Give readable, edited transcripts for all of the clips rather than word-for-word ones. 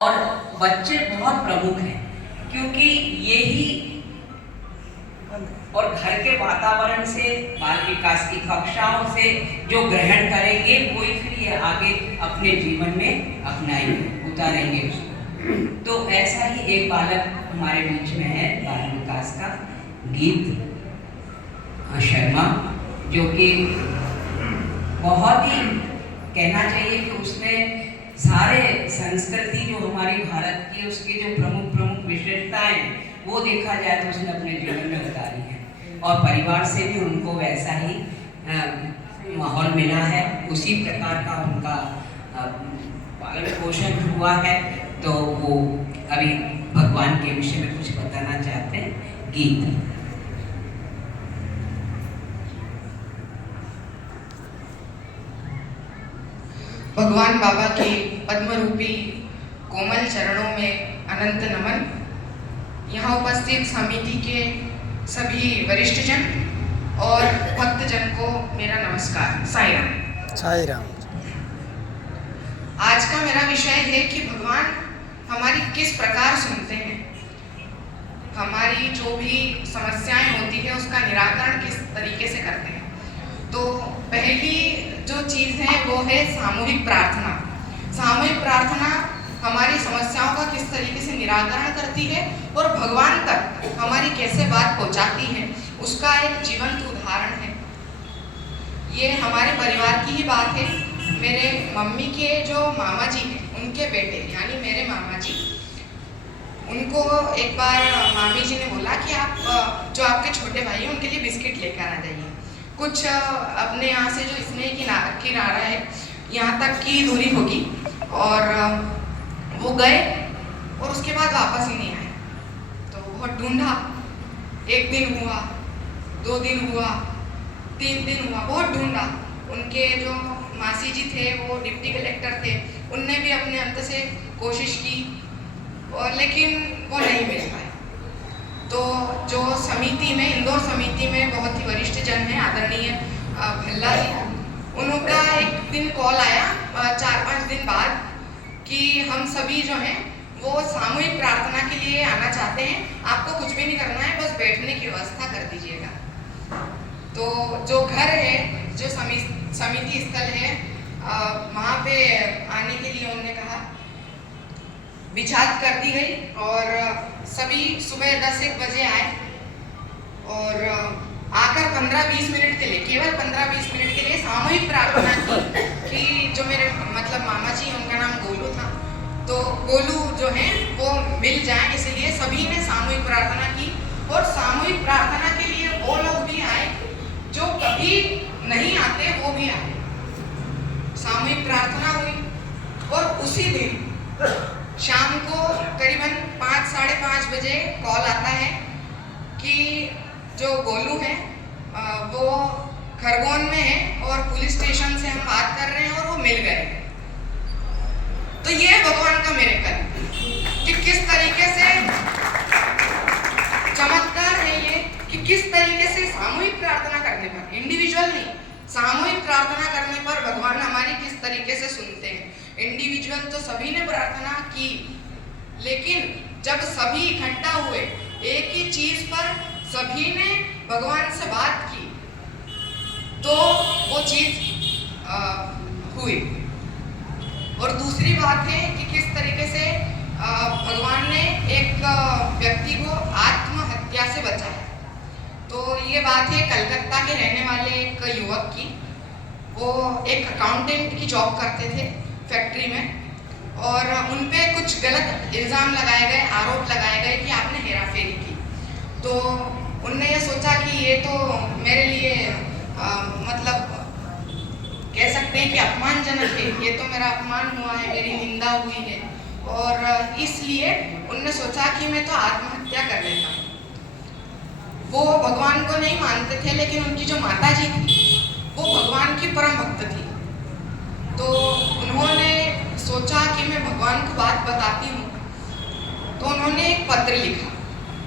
और बच्चे बहुत प्रमुख हैं, क्योंकि यही और घर के वातावरण से, बाल विकास की कक्षाओं से जो ग्रहण करेंगे वही फिर ये आगे अपने जीवन में अपनाएंगे, उतारेंगे उसको। तो ऐसा ही एक बालक हमारे बीच में है, बाल विकास का गीत शर्मा, जो कि बहुत ही कहना चाहिए कि उसने सारे संस्कृति जो हमारी भारत की, उसकी जो प्रमुख प्रमुख विशेषताएं वो देखा जाए तो उसने अपने जीवन में उतारी है। और परिवार से भी उनको वैसा ही माहौल मिला है, उसी प्रकार का उनका पालन पोषण हुआ है। तो वो अभी भगवान के विषय में कुछ बताना चाहते हैं। गीत भगवान बाबा के पद्म रूपी कोमल चरणों में अनंत नमन। यहाँ उपस्थित समिति के सभी वरिष्ठ जन और भक्तजन को मेरा नमस्कार। साईं राम। साईं राम। आज का मेरा विषय है कि भगवान हमारी किस प्रकार सुनते हैं, हमारी जो भी समस्याएं होती है उसका निराकरण किस तरीके से करते हैं। तो पहली जो चीज़ है वो है सामूहिक प्रार्थना। सामूहिक प्रार्थना हमारी समस्याओं का किस तरीके से निराकरण करती है और भगवान तक हमारी कैसे बात पहुंचाती है, उसका एक जीवंत उदाहरण है। ये हमारे परिवार की ही बात है। मेरे मम्मी के जो मामा जी हैं, उनके बेटे यानी मेरे मामा जी, उनको एक बार मामी जी ने बोला कि आप जो आपके छोटे भाई हैं उनके लिए बिस्किट लेकर आ जाइए। कुछ अपने यहाँ से जो स्नेह की नारा है यहाँ तक की दूरी होगी, और वो गए और उसके बाद वापस ही नहीं आए। तो बहुत ढूंढा, एक दिन हुआ, 2 दिन हुआ, 3 दिन हुआ, बहुत ढूंढा। उनके जो मासी जी थे वो डिप्टी कलेक्टर थे, उनने भी अपने अंत से कोशिश की और लेकिन वो नहीं मिल पाए। तो जो समिति में, इंदौर समिति में बहुत ही वरिष्ठ जन हैं, आदरणीय भल्ला जी, उनका एक दिन कॉल आया 4-5 दिन बाद कि हम सभी जो हैं वो सामूहिक प्रार्थना के लिए आना चाहते हैं, आपको कुछ भी नहीं करना है, बस बैठने की व्यवस्था कर दीजिएगा। तो जो घर है, जो समिति स्थल है, वहाँ पे आने के लिए उन्होंने कहा, बिछात कर दी गई और सभी सुबह 10-1 बजे आए और आकर 15-20 मिनट के लिए, केवल 15-20 मिनट के लिए सामूहिक प्रार्थना की कि जो मेरे मतलब मामा जी, उनका नाम गोलू था, तो गोलू जो है वो मिल जाए, इसलिए सभी ने सामूहिक प्रार्थना की। और सामूहिक प्रार्थना के लिए वो लोग भी आए जो कभी नहीं आते, वो भी आए। सामूहिक प्रार्थना हुई और उसी दिन शाम को करीबन 5-5:30 बजे कॉल आता है कि जो गोलू है वो खरगोन में है और पुलिस स्टेशन से हम बात कर रहे हैं और वो मिल गए। तो ये भगवान का मिरेकल कि किस तरीके से चमत्कार है ये, कि किस तरीके से सामूहिक प्रार्थना करने पर, इंडिविजुअल नहीं, सामूहिक प्रार्थना करने पर भगवान हमारी किस तरीके से सुनते हैं। इंडिविजुअल तो सभी ने प्रार्थना की, लेकिन जब सभी इकट्ठा हुए एक ही चीज पर, सभी ने भगवान से बात की, तो वो चीज हुई। और दूसरी बात है कि किस तरीके से भगवान ने एक व्यक्ति को आत्महत्या से बचाया। तो ये बात है कलकत्ता के रहने वाले एक युवक की। वो एक अकाउंटेंट की जॉब करते थे फैक्ट्री में, और उन पे कुछ गलत इल्ज़ाम लगाए गए, आरोप लगाए गए कि आपने हेराफेरी की। तो उनने ये सोचा कि ये तो मेरे लिए मतलब कह सकते हैं कि अपमानजनक है, ये तो मेरा अपमान हुआ है, मेरी निंदा हुई है, और इसलिए उनने सोचा कि मैं तो आत्महत्या कर लेता हूँ। वो भगवान को नहीं मानते थे, लेकिन उनकी जो माता जी थी वो भगवान की परम भक्त थी। तो उन्होंने सोचा कि मैं भगवान को बात बताती हूँ, तो उन्होंने एक पत्र लिखा,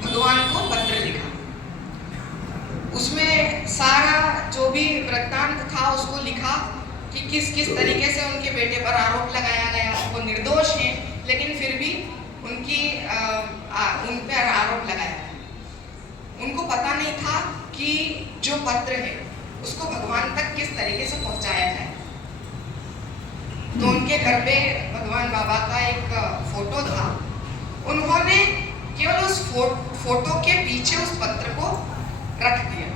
भगवान को पत्र लिखा। उसमें सारा जो भी वृत्तांत था उसको लिखा कि किस किस तरीके से उनके बेटे पर आरोप लगाया गया। वो निर्दोष हैं, लेकिन फिर भी पत्र है उसको भगवान तक किस तरीके से पहुंचाया जाए। तो उनके घर पे भगवान बाबा का एक फोटो था। उन्होंने केवल उस फोटो के पीछे उस पत्र को रख दिया।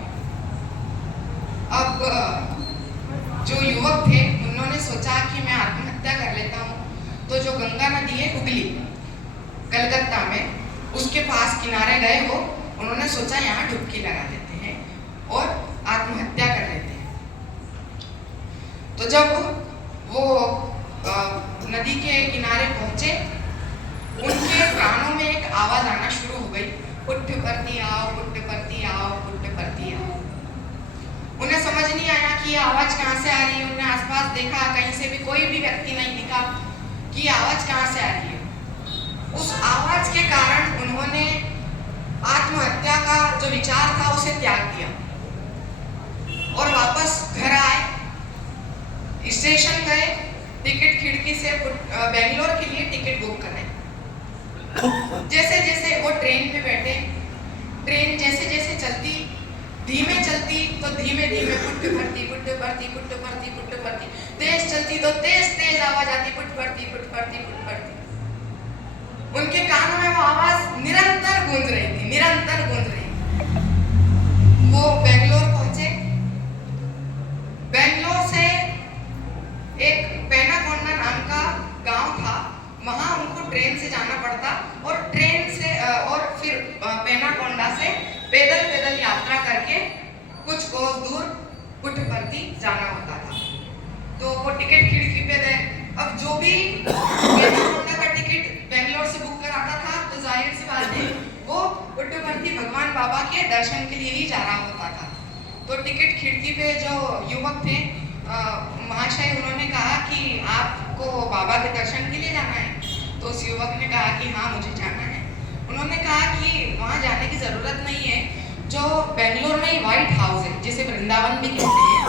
अब जो युवक थे उन्होंने सोचा कि मैं आत्महत्या कर लेता हूँ। तो जो गंगा नदी है हुगली कलकत्ता में, उसके पास किनारे गए वो, उन्होंने सोचा यहाँ डुबकी लगा देते हैं और आत्महत्या कर लेते हैं। तो जब वो नदी के किनारे पहुंचे, उनके कानों में एक आवाज आना शुरू हो गई, पुट्टपर्ती आओ, पुट्टपर्ती आओ, पुट्टपर्ती आओ। उन्हें समझ नहीं आया कि ये आवाज कहाँ से आ रही है। उन्हें आसपास देखा, कहीं से भी कोई भी व्यक्ति नहीं दिखा कि ये आवाज कहाँ से आ रही है। उस आवाज के कारण उन्होंने आत्महत्या का जो विचार था उसे त्याग दिया और वापस घर आए, स्टेशन गए, टिकट खिड़की से बेंगलोर के लिए टिकट बुक कराई। जैसे जैसे वो ट्रेन में बैठे, ट्रेन जैसे जैसे चलती, धीमे चलती तो धीमे धीमे पुट्टपर्ती, पुट्टपर्ती, पुट्टपर्ती, पुट्टपर्ती, तेज चलती तो तेज तेज आवाज आती, पुट्टपर्ती, पुट्टपर्ती, पुट्टपर्ती। उनके कानों में वो आवाज निरंतर गूंज रही थी, निरंतर गूंज रही थी। वो बेंगलोर पहुंचे। बेंगलोर से एक पेनाकोंडा नाम का गांव था, वहां उनको ट्रेन से जाना पड़ता और ट्रेन से और फिर पेनाकोंडा से पैदल पैदल यात्रा करके कुछ कोस दूर पुट्टपर्ती जाना होता था। तो वो टिकट खिड़की पे गए। अब जो भी पेनाकोंडा का टिकट बेंगलोर से बुक कराता था तो जाहिर सी बात है वो पुट्टपर्ती भगवान बाबा के दर्शन के लिए ही जा रहा होता था। तो टिकट खिड़की पे जो युवक थे महाशय, उन्होंने कहा कि आपको बाबा के दर्शन के लिए जाना है। तो उस युवक ने कहा कि हाँ मुझे जाना है। उन्होंने कहा कि वहाँ जाने की ज़रूरत नहीं है, जो बेंगलोर में व्हाइट हाउस है जिसे वृंदावन भी कहते हैं,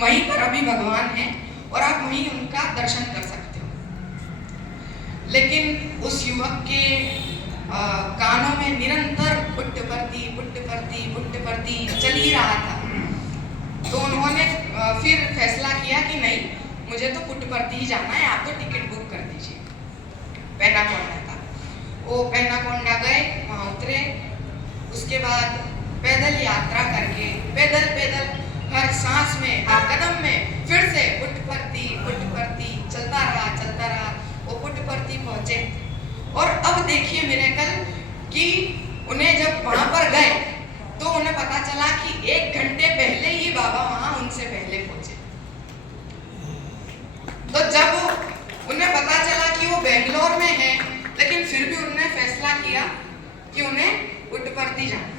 वहीं पर अभी भगवान हैं और आप वहीं उनका दर्शन कर सकते हो। लेकिन उस युवक के कानों में निरंतर पुट्टपर्ती, पुट्टपर्ती, पुट्टपर्ती चल ही रहा था। तो उन्होंने फिर फैसला किया कि नहीं, मुझे तो पुट्टपर्ती ही जाना है, आप तो टिकट बुक कर दीजिए पेनाकोंडा का। वो पेनाकोंडा गए, वहाँ उतरे, उसके बाद पैदल यात्रा करके पैदल पैदल हर सांस में, हर कदम में फिर से पुट्टपर्ती, पुट्टपर्ती चलता रहा। वो पुट्टपर्ती पहुंचे और अब देखिए मिरेकल कि उन्हें जब वहां पर गए तो उन्हें पता चला कि 1 घंटे पहले ही बाबा वहां उनसे पहले पहुंचे। तो जब उन्हें पता चला कि वो बेंगलोर में है, लेकिन फिर भी उन्होंने फैसला किया कि उन्हें पुट्टपर्ती जाना।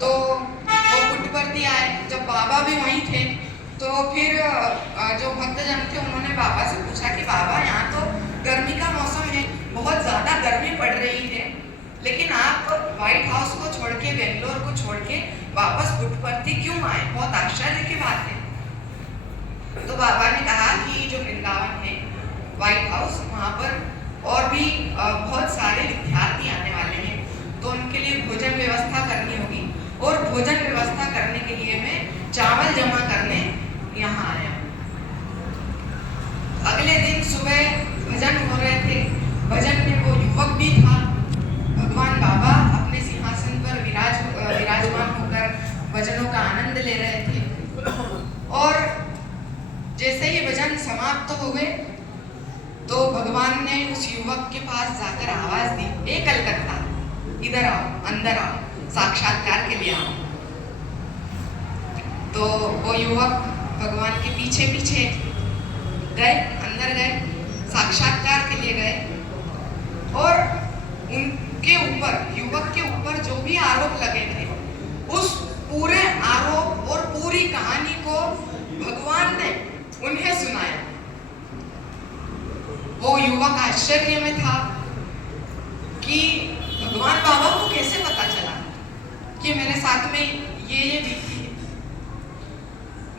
तो वो पुट्टपर्ती आए। जब बाबा भी वहीं थे तो फिर जो भक्तजन थे उन्होंने बाबा से पूछा कि बाबा यहाँ तो गर्मी का मौसम है, बहुत ज़्यादा गर्मी पड़ रही है, लेकिन आप व्हाइट हाउस को छोड़ के, बेंगलोर को छोड़ के वापस पुट्टपर्ती क्यों आए? बहुत आश्चर्य की बात है। तो बाबा ने कहा कि जो वृंदावन है व्हाइट हाउस, वहाँ पर और भी बहुत सारे विद्यार्थी आने वाले हैं, तो उनके लिए भोजन व्यवस्था करनी होगी और भोजन व्यवस्था करने के लिए मैं चावल जमा करने यहाँ आया। अगले दिन सुबह भजन हो रहे थे। भजन में वो युवक भी था। भगवान बाबा अपने सिंहासन पर विराजमान होकर भजनों का आनंद ले रहे थे और जैसे ही भजन समाप्त हो गए तो भगवान ने उस युवक के पास जाकर आवाज दी, ए कलकत्ता, इधर आओ, अंदर आओ, साक्षात्कार के लिए आओ। तो वो युवक भगवान के पीछे पीछे गए, अंदर गए, साक्षात्कार के लिए गए और उनके ऊपर, युवक के ऊपर जो भी आरोप लगे थे, उस पूरे आरोप और पूरी कहानी को भगवान ने उन्हें सुनाया। वो युवक आश्चर्य में था कि भगवान बाबा को कैसे पता चला कि मेरे साथ में ये बीती है।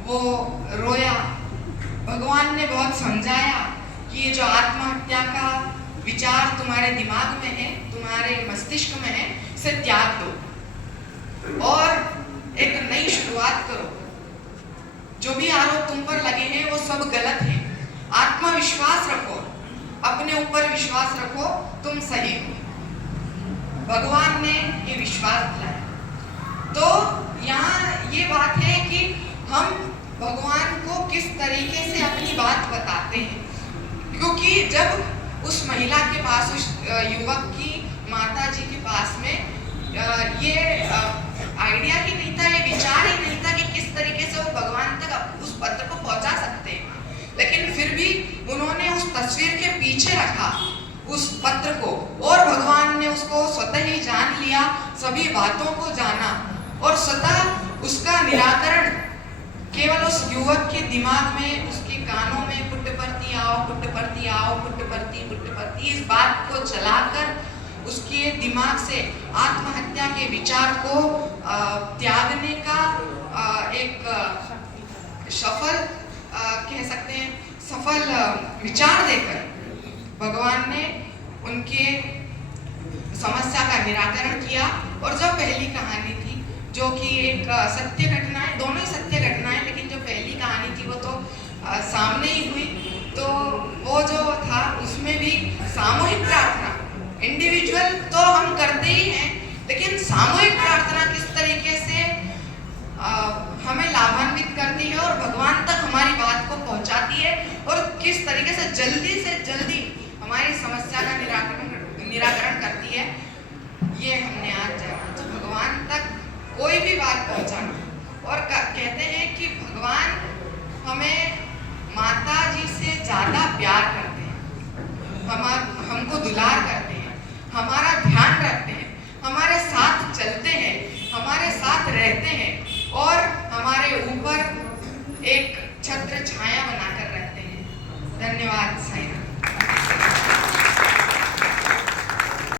वो रोया। भगवान ने बहुत समझाया कि ये जो आत्महत्या का विचार तुम्हारे दिमाग में है, तुम्हारे मस्तिष्क में है, इसे त्याग दो और एक नई शुरुआत करो। जो भी आरोप तुम पर लगे हैं वो सब गलत है। आत्मविश्वास रखो, अपने ऊपर विश्वास रखो, तुम सही हो। भगवान ने ये विश्वास दिलाया। तो यहाँ ये बात है कि हम भगवान को किस तरीके से अपनी बात बताते हैं, क्योंकि जब उस महिला के पास, उस युवक की माता जी के पास में ये आइडिया ही नहीं था, ये विचार ही नहीं था कि किस तरीके से वो भगवान तक उस पत्र को पहुंचा सकते हैं, लेकिन फिर भी उन्होंने उस तस्वीर के पीछे रखा उस पत्र को, और भगवान ने उसको स्वतः ही जान लिया, सभी बातों को जाना, और स्वतः उसका निराकरण केवल उस युवक के दिमाग में, उसके कानों में पुट्टपर्ती आओ, पुट्टपर्ती आओ, पुट्टपर्ती पुट्टपर्ती, इस बात को चलाकर उसके दिमाग से आत्महत्या के विचार को त्यागने का एक सफल कह सकते हैं सफल विचार देकर भगवान ने उनके समस्या का निराकरण किया। और जो पहली कहानी थी, जो कि एक सत्य घटना है, दोनों ही सत्य घटनाएं, लेकिन जो पहली कहानी थी वो तो सामने ही हुई, तो वो जो था उसमें भी सामूहिक प्रार्थना, इंडिविजुअल तो हम करते ही हैं, लेकिन सामूहिक प्रार्थना किस तरीके से हमें लाभान्वित करती है और भगवान तक हमारी बात को पहुंचाती है, और किस तरीके से जल्दी हमारी समस्या का निराकरण करती है, ये हमने आज जाना। तो भगवान तक कोई भी बात पहुंचाना, और कहते हैं कि भगवान हमें माता जी से ज्यादा प्यार करते हैं, हमको दुलार करते हैं, हमारा ध्यान रखते हैं, हमारे साथ चलते हैं, हमारे साथ रहते हैं, और हमारे ऊपर एक छत्र छाया बनाकर रहते हैं। धन्यवाद।